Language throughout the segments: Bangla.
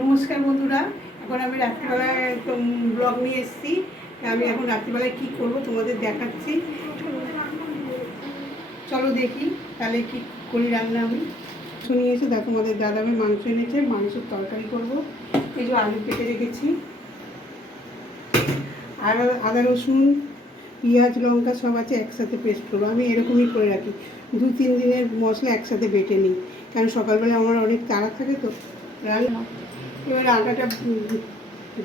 নমস্কার বন্ধুরা, এখন আমি রাত্রিবেলায় ব্লগ নিয়ে এসেছি। আমি এখন রাত্রিবেলায় কী করব তোমাদের দেখাচ্ছি। চলো দেখি তাহলে কি করি রান্না। আমি নিয়ে এসে দেখো, আমাদের দাদাভাই মাংস এনেছে, মাংসের তরকারি করব। এই যে আলু কেটে রেখেছি, আর আদা রসুন পেঁয়াজ লঙ্কা সব আছে, একসাথে পেস্ট করবো। আমি এরকমই করে রাখি, 2-3 দিনের মশলা একসাথে বেটে নিই, কারণ সকালবেলা আমার অনেক তাড়া থাকে তো রান্না। এবার আটাটা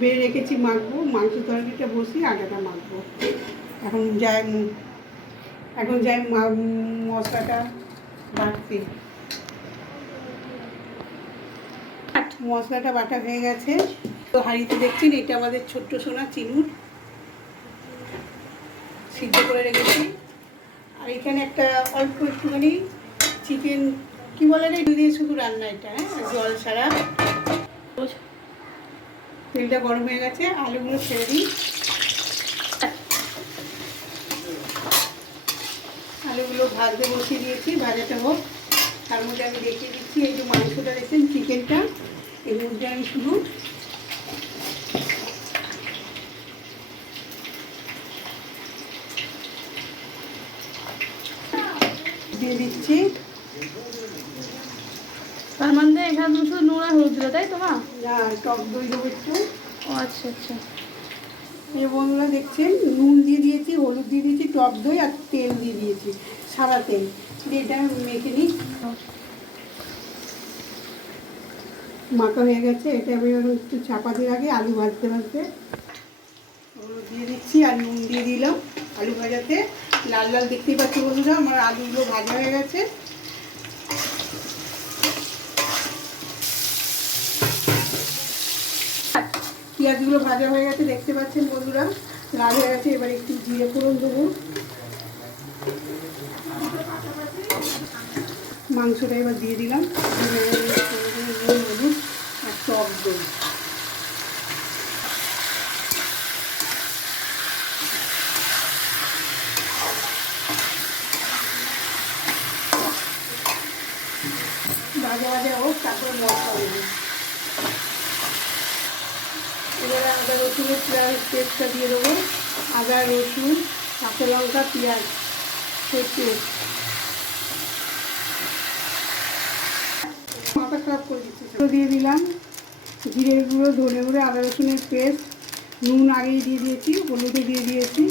বেড়ে রেখেছি, মাখবো। মাংস তরকারিটা বসিয়ে আটাটা মাখবো। এখন যাই মশলাটা বাটতে। মশলাটা বাটা হয়ে গেছে, তো হাঁড়িতে দেখছেন, এটা আমাদের ছোট্ট সোনা চিনুর সিদ্ধ করে রেখেছি। আর এখানে একটা অল্প একটুখানি চিকেন, কি বলে রে, দিয়ে শুধু রান্না এটা, হ্যাঁ, জল ছাড়া। তেলটা গরম হয়ে গেছে, আলুগুলো ছেড়ে দিই। আলুগুলো ভাজতে বসিয়ে দিয়েছি, ভাজাটা হোক। তার মধ্যে আমি দেখিয়ে দিচ্ছি, এই যে মাংসটা দেখছেন, চিকেনটা, এর মধ্যে আমি শুধু দিয়ে দিচ্ছি। তার মধ্যে এখানে তুমি শুধু নুন আর হলুদ দিলে, তাই তো মা? না, টক দই দেবো একটু। ও আচ্ছা আচ্ছা। এই বন্ধুরা দেখছেন, নুন দিয়ে দিয়েছি, হলুদ দিয়ে দিয়েছি, টক দই আর তেল দিয়ে দিয়েছি, সাদা তেল। এটা আমি মেখে নিই। মাখা হয়ে গেছে, এটা আমি একটু চাপা দিয়ে আগে আলু ভাজতে ভাজতে হলুদ দিয়ে দিচ্ছি আর নুন দিয়ে দিলাম। আলু ভাজাতে লাল লাল দেখতেই পাচ্ছি বন্ধুরা, আমার আলুগুলো ভাজা হয়ে গেছে। পেঁয়াজগুলো ভাজা হয়ে গেছে, দেখতে পাচ্ছেন বন্ধুরা, লাল হয়ে গেছে। এবার একটু জিরে ফোড়ন দেবো। মাংসটা এবার দিয়ে দিলাম, নুন হলুদ আর টক দই। ভাজা ভাজা হোক, তারপর মশলা দেবো। এবারে আদা রসুনের পেস্টটা দিয়ে দেবো। আদা রসুন কাঁচা লঙ্কা পেঁয়াজ পেস্ট, মাথা খারাপ করে দিচ্ছি। দিয়ে দিলাম জিরের গুঁড়ো, ধনে গুঁড়ো, আদা রসুনের পেস্ট, নুন আগেই দিয়ে দিয়েছি, হলুদও দিয়ে দিয়েছি।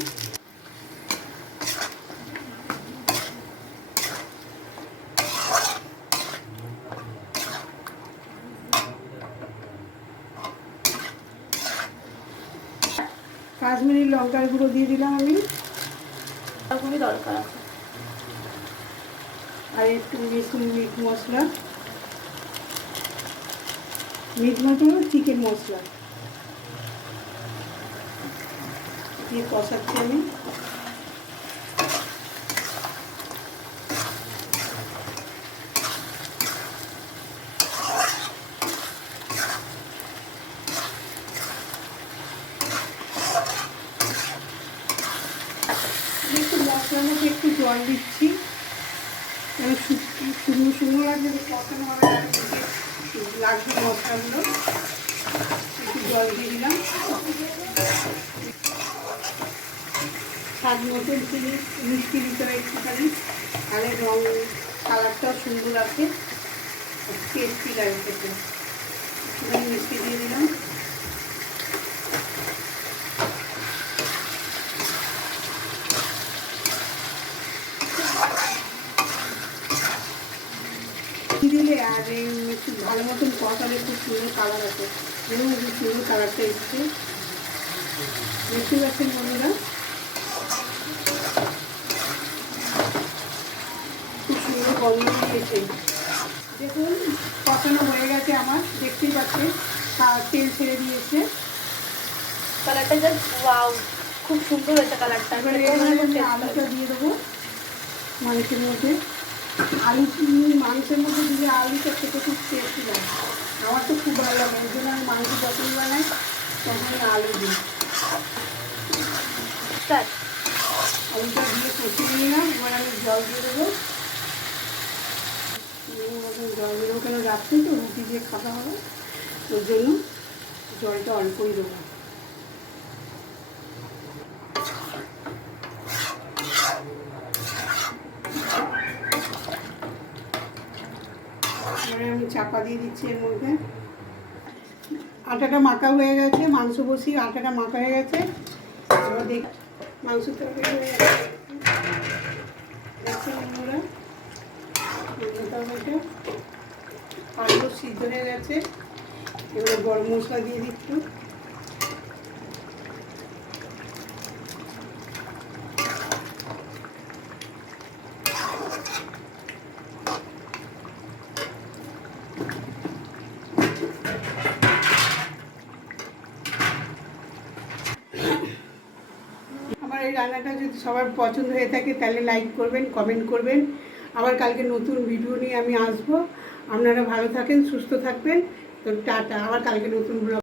কাশ্মীরি লঙ্কার গুঁড়ো দিয়ে দিলাম আমি, খুবই দরকার আছে। আর একটু মিট মশলা, চিকেন মশলা দিয়ে কষাচ্ছি আমি। একটু মশলার মধ্যে একটু জল দিচ্ছি, শুকনো শুকনো লাগবে, কষানো হবে, লাগবে মশলাগুলো। একটু জল দিয়ে দিলাম, স্বাদ মতন চিনি, মিষ্টি দিতে হয় একটুখানি, তাহলে রঙ কালারটাও সুন্দর আছে, টেস্টি লাগে খেতে। একটুখানি মিষ্টি দিয়ে দিলাম। দিলে আর একটু ভালো মতন কষালে খুব সুন্দর কালার আছে, এবং খুব সুন্দর কালারটা এসছে, দেখতে পাচ্ছেন বন্ধুরা, খুব সুন্দর গন্ধ দিয়েছে। দেখুন কষানো হয়ে গেছে আমার, দেখতেই পাচ্ছেন তেল ছেড়ে দিয়েছে। কালারটা জাস্ট ওয়াও, খুব সুন্দর হয়েছে কালারটা। এবারে আলুটা দিয়ে দেবো মাংসের মধ্যে। মাংসের মধ্যে দিলে আলুটা খেতে খুব টেস্টি লাগে, আমার তো খুব ভালো লাগে, ওই জন্য আমি মাংস যখন বানাই তখন আলু দিই। আলুটা দিয়ে কষিয়ে নিলাম। এবার আমি জল দিয়ে দেবো, জল দেবো, কেন রাত্রে তো রুটি দিয়ে খাওয়া হবে। ওর জন্য জলটা অল্পই দেবো। এবারে আমি চাপা দিয়ে দিচ্ছি এর মধ্যে। আটাটা মাখা হয়ে গেছে, মাংস বসিয়ে আটাটা মাখা হয়ে গেছে। এবার দেখ মাংস তরকারি হয়ে গেছে। আলু সিদ্ধ হয়ে গেছে। এবারে গরম মশলা দিয়ে দিচ্ছি। আমার এই রান্নাটা যদি সবার পছন্দ হয়ে থাকে তাহলে লাইক করবেন, কমেন্ট করবেন। আবার কালকে নতুন ভিডিও নিয়ে আমি আসবো। আপনারা ভালো থাকেন, সুস্থ থাকবেন। তো টাটা, আবার কালকে নতুন ব্লগ।